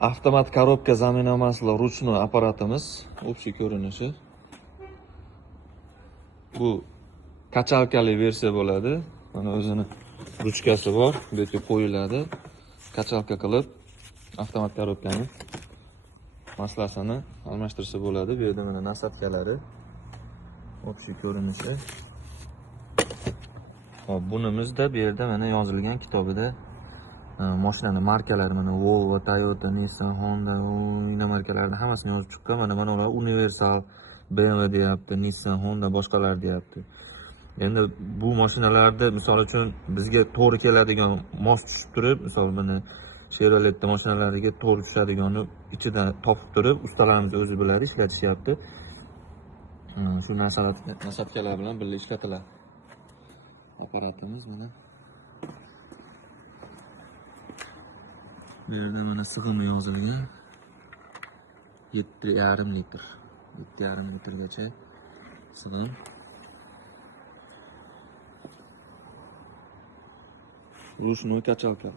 Avtomat korobka zaminamasli ruchnoy apparatimiz. Общий ko'rinishi. Bu kachalkali versiya bo'ladi. Mana o'zini ruchkasi bor, bu yerga qo'yiladi. Kachalka qilib avtomat korobkani maslasini almashtirsa bo'ladi. Bu yerda mana nasatkalari. Общий ko'rinishi. Hop, bunimizda bu yerda mana yozilgan kitobida mashinaning markalari, mana Volvo, Toyota, Nissan, Honda, markalarni hammasini yozib chiqqan. Mana ular universal, BMW deyapti, Nissan, Honda, boshqalar deyapti. Endi bu mashinalarda misol uchun bizga to'g'ri keladigan mos tushib turib, misol mana Chevrolet mashinalariga to'g'ri tushadiganini ichidan topib turib, ustalarimiz o'zi biladi, ishlatishyapti. Shu nasatkalar bilan birga ishlatiladi. Apparatimiz mana. Bu yerda mana sig'imi yozilgan. 7,5 litr. 7,5 litrgacha sig'im. Ruchnoy kachalka.